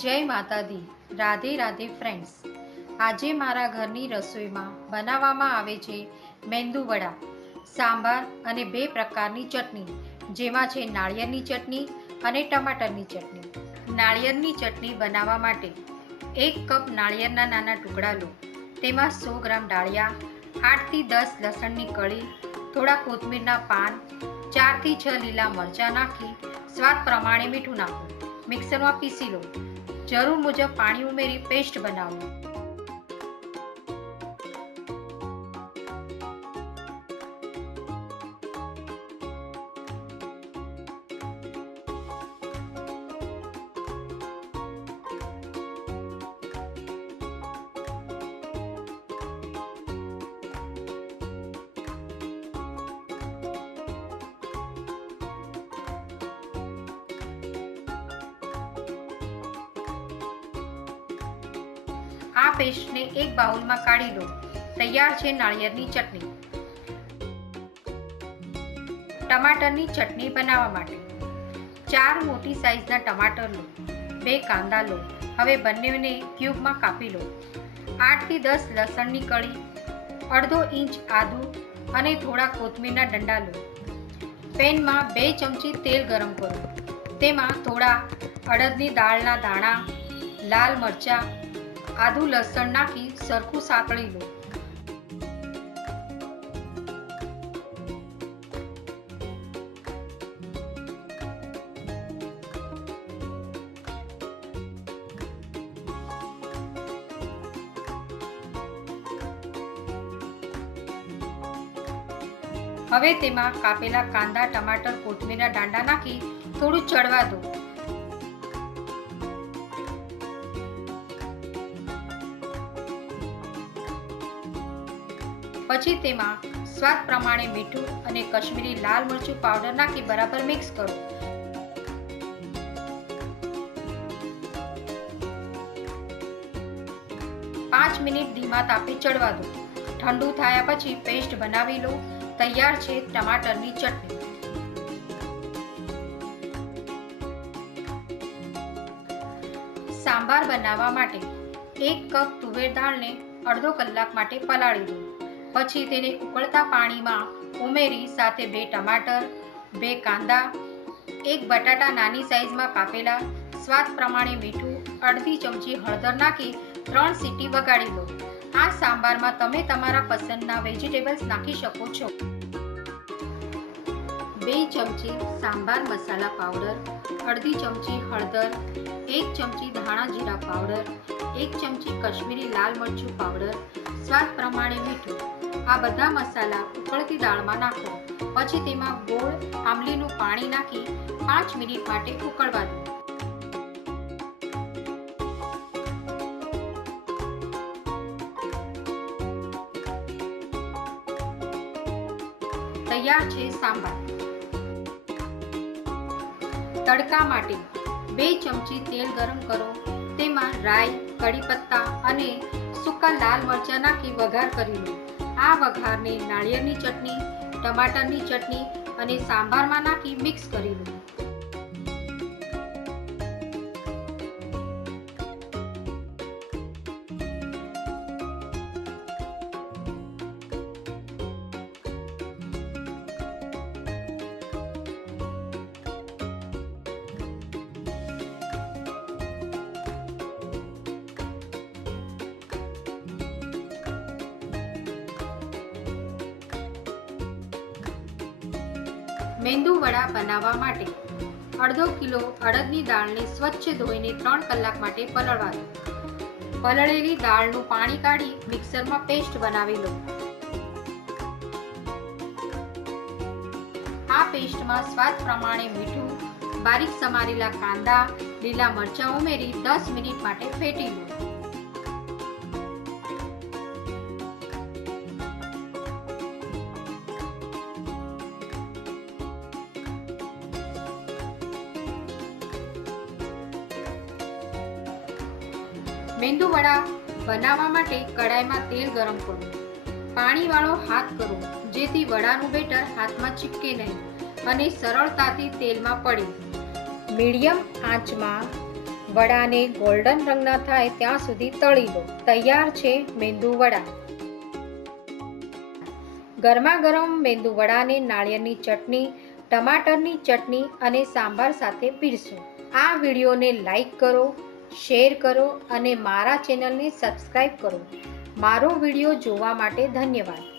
જય માતાદી, રાધે રાધે ફ્રેન્ડ્સ. આજે મારા ઘરની રસોઈમાં બનાવવામાં આવે છે મેંદુ વડા, સાંભાર અને બે પ્રકારની ચટણી, જેમાં છે નાળિયેરની ચટણી અને ટમાટરની ચટણી. નાળિયેરની ચટણી બનાવવા માટે 1 કપ નાળિયેરના નાના ટુકડા લો. તેમાં 100 ગ્રામ ડાળિયા, 8 થી 10 લસણની કળી, થોડા કોથમીરના પાન, 4 થી 6 લીલા મરચાં નાખી સ્વાદ પ્રમાણે મીઠું નાખો. મિક્સરમાં પીસી લો. જરૂર મુજબ પાણી ઉમેરી પેસ્ટ બનાવો. આ પેસ્ટને એક બાઉલમાં કાઢી લો. તૈયાર છે નાળિયેરની ચટણી. ટમાટરની ચટણી બનાવવા માટે 4 મોટી સાઈઝના ટમાટર લો. 2 કાંદા લો. હવે બંનેને ક્યુબમાં કાપી લો. 8 થી 10 લસણની કળી, અડધો ઇંચ આદુ અને થોડા કોથમીરના ડંડા લો. પેનમાં 2 ચમચી તેલ ગરમ કરો. તેમાં થોડા અડદની દાળના દાણા, લાલ મરચાં, આદુ લસણ નાખી સરખું સાતળી લો. હવે તેમાં કાપેલા કાંદા, ટમાટર, કોથમીરના દાંડા નાખી થોડું ચડવા દો. પછી તેમાં સ્વાદ પ્રમાણે મીઠું અને કશ્મીરી લાલ મરચું પાવડર નાખી બરાબર મિક્સ કરો. પાંચ મિનિટ ધીમા તાપે ચડવા દો. ઠંડુ થયા પછી પેસ્ટ બનાવી લો. તૈયાર છે ટમાટરની ચટણી. સાંભાર બનાવવા માટે 1 કપ તુવેર દાળને અડધો કલાક માટે પલાળી દો. પછી તેને ઉકળતા પાણીમાં ઉમેરી સાથે 2 ટમાટર, 2 કાંદા, 1 બટાટા નાની સાઈઝમાં કાપેલા, સ્વાદ પ્રમાણે મીઠું, અડધી ચમચી હળદર નાખી 3 સીટી વગાડી લો. આ સાંભારમાં તમે તમારા પસંદના વેજીટેબલ્સ નાખી શકો છો. 2 ચમચી સાંભાર મસાલા પાવડર, અડધી ચમચી હળદર, 1 ચમચી ધાણા જીરા પાવડર, 1 ચમચી કશ્મીરી લાલ મરચું પાવડર, સ્વાદ પ્રમાણે મીઠું. આ બધા મસાલા ઉકળતી દાળમાં નાખો. પછી તેમાં ગોળ આમલીનું પાણી નાખી 5 મિનિટ માટે ઉકળવા દો. તૈયાર છે સાંભાર. તડકા માટે 2 ચમચી તેલ ગરમ કરો. તેમાં રાઈ, કડી પત્તા અને સૂકા લાલ મરચાં નાખી વઘાર કરી લો. આ વઘારને નાળિયેરની ચટણી, ટમાટરની ચટણી અને સાંભારમાં નાખી મિક્સ કરી લો. મેંદુ વડા બનાવવા માટે અડધો કિલો અડદની દાળને સ્વચ્છ ધોઈને 3 કલાક માટે પલળવા દો. પલળેલી દાળનું પાણી કાઢી મિક્સરમાં પેસ્ટ બનાવી લો. આ પેસ્ટમાં સ્વાદ પ્રમાણે મીઠું, બારીક સમારેલા કાંદા, લીલા મરચાં ઉમેરી 10 મિનિટ માટે ફેટી લો. મેંદુ વડા બનાવવા માટે કડાઈમાં તેલ ગરમ કરો. પાણીવાળો હાથ કરો જેથી વડાનું બેટર હાથમાં ચીપકે નહીં અને સરળતાથી તેલમાં પડે. મીડિયમ આંચમાં વડાને ગોલ્ડન રંગના થાય ત્યાં સુધી તળી લો. તૈયાર છે મેંદુ વડા. ગરમા ગરમ મેંદુ વડાને નાળિયેરની ચટણી, ટમાટરની ચટણી અને સાંભાર સાથે પીરસો. આ વિડીયોને લાઈક કરો, શેર કરો અને મારા ચેનલને સબસ્ક્રાઈબ કરો. મારો વિડીયો જોવા માટે ધન્યવાદ.